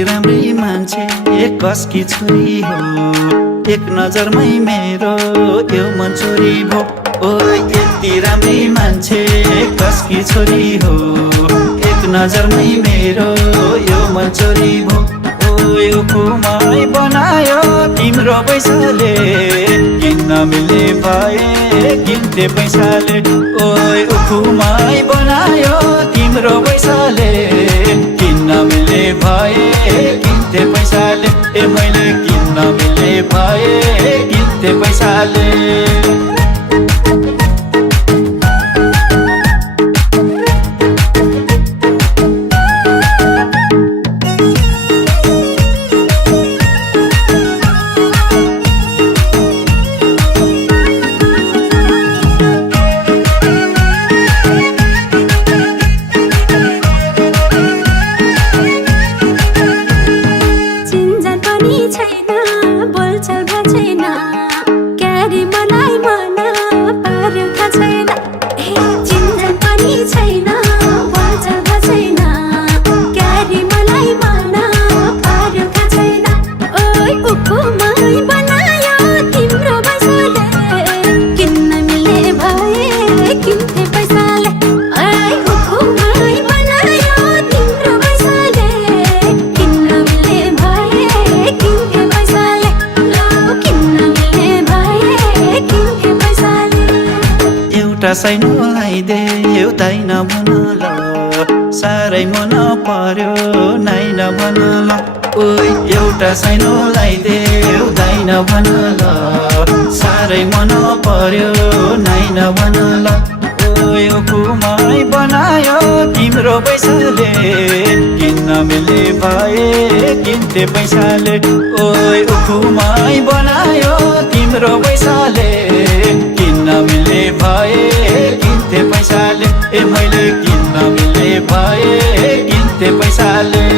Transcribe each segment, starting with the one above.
राम्री मान्छे एक कसकी छोरी हो, एक नजरमै मेरो यो मन चोरी भो। ओ यति राम्री मान्छे एक कसकी छोरी हो, एक नजरमै मेरो यो मन चोरी भो। ओ यो कुमाई बनायो तिम्रो पैसाले, किन्न मिल्ने भए किन्थे पैसाले। ओ कुमाई बनायो तिम्रो पैसाले, किन्न मिल्ने भए किन्थे पैसाले। ए मैले किन्न मिल्ने भए किन्थे पैसाले। एउटा साइनोलाई देउताइ नभन ल, साह्रै मन पर्यो नाइ नभन ल। ओइ एउटा साइनोलाई देउताइ नभन ल, साह्रै मन पर्यो नाइ नभन ल। ओइ कुमाई बनायो तिम्रो पैसाले, किन्न मिल्ने भए किन्थे पैसाले। ओइ कुमाई बनायो तिम्रो पैसाले, किन्न मिल्ने भए किन्थे पैसाले। ए मैले किन्न मिल्ने भए किन्थे पैसाले।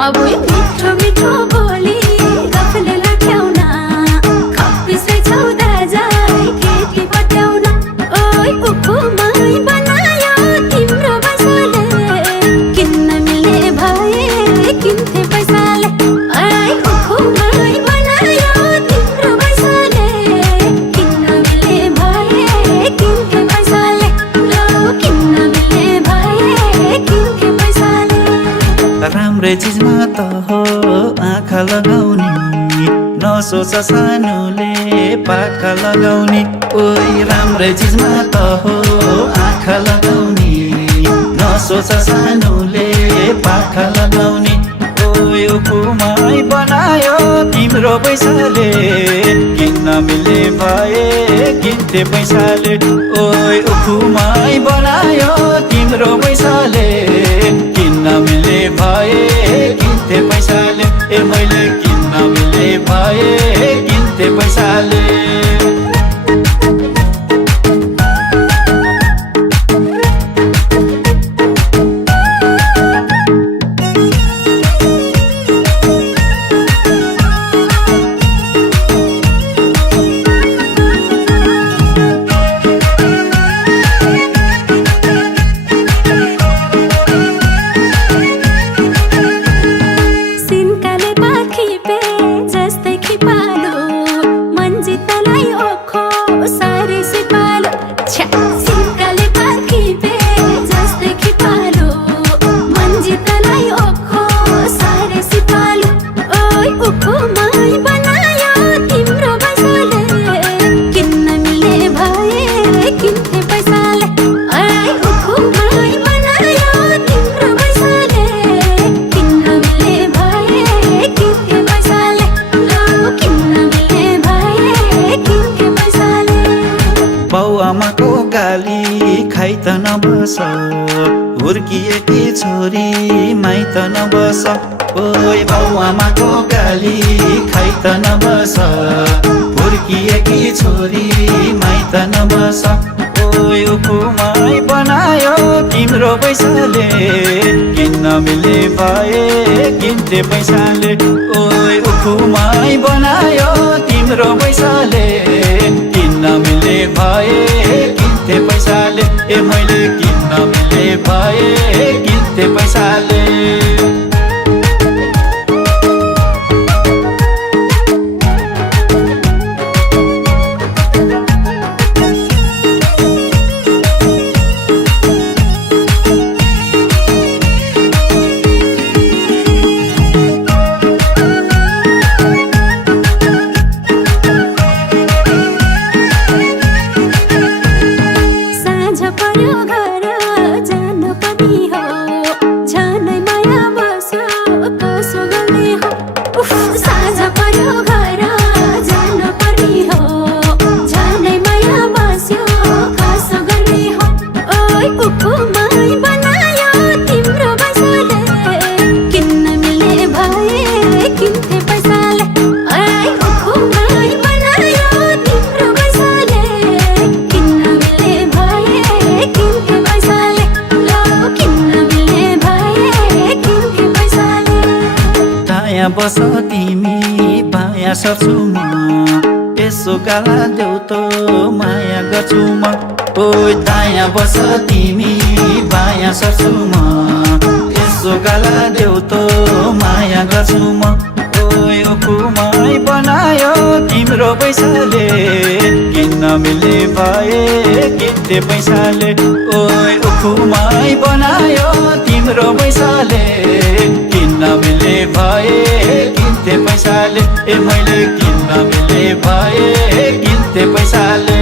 अब मिठो मिठो बोली गफले लट्याउना, खप्पिस छौ दाजाई केटी पट्याउना। ओइ कुमाई बनायो तिम्रो पैसाले, किन्न मिल्ने भए किन्थे पैसाले। ओइ कुमाई बनायो तिम्रो पैसाले, किन्न मिल्ने भए किन्थे पैसाले। लो किन्न मिल्ने भए किन्थे पैसाले। राम्रै चिजमा त हो आँखा लगाउने, नसोच सानोले पाखा लगाउने। ओइ राम्रै चिजमा त हो आँखा लगाउने, नसोच सानोले पाखा लगाउने। ओइ कुमाई बनायो तिम्रो पैसाले, किन्न मिल्ने भए किन्थे पैसाले। ओइ कुमाई बनायो तिम्रो पैसाले, किन्न मिल्ने भए किन्थे पैसाले। ए मैले किन्न मिल्ने भए किन्थे पैसाले। नबस हुर्किएकी छोरी माइत नबस ओइ बाउ आमाको गाली खाइ त नबस हुर्किएकी छोरी माइत नबस ओइ उखुमै बनायो तिम्रो पैसाले किन्न मिले भए किन्थे पैसाले ओइ उखुमै बनायो तिम्रो पैसाले किन्न मिले भए किन्थे पैसाले ए मैले किन्न मिले भए किन्थे पैसाले बस तिमी बायाँ सर्छु म यसो गाला देऊ त माया गर्छु म ओइ दायाँ बस तिमी बायाँ सर्छु म यसो गाला देऊ त माया गर्छु म ओइ उखुमै बनायो तिम्रो पैसाले किन्न मिले भए किन्थे पैसाले ओइ उखुमै बनायो तिम्रो पैसाले किन्न मिले भए किन्थे पैसाले ए मैले किन्न मिले भए किन्थे पैसाले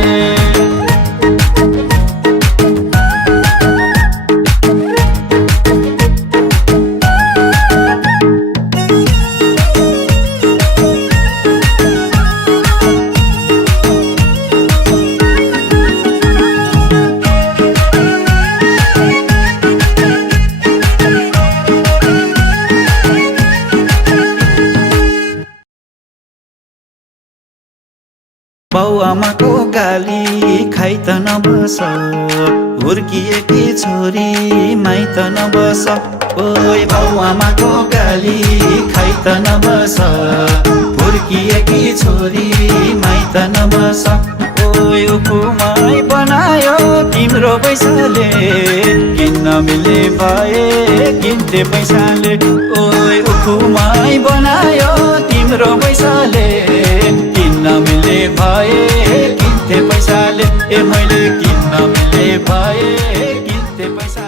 बाउ आमाको गाली खाइ त नबस हुर्किएकी छोरी माइत नबस ओइ बाउ आमाको गाली खाइ त नबस हुर्किएकी छोरी माइत नबस ओइ उखुमै बनायो तिम्रो पैसाले किन्न मिले भए किन्थे पैसाले ओइ उखुमै बनायो तिम्रो पैसाले किन्न मिले भए किन्थे पैसाले ए मैले किन्न मिले भए किन्थे पैसा